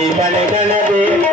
Di pane pane di.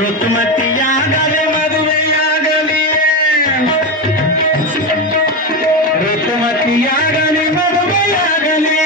ಋತುಮತಿಯಾಗಲಿ ಮದುವೆಯಾಗಲಿ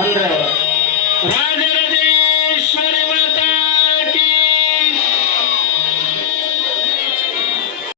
ಅಂದ್ರೆ ರಾಜರದೆ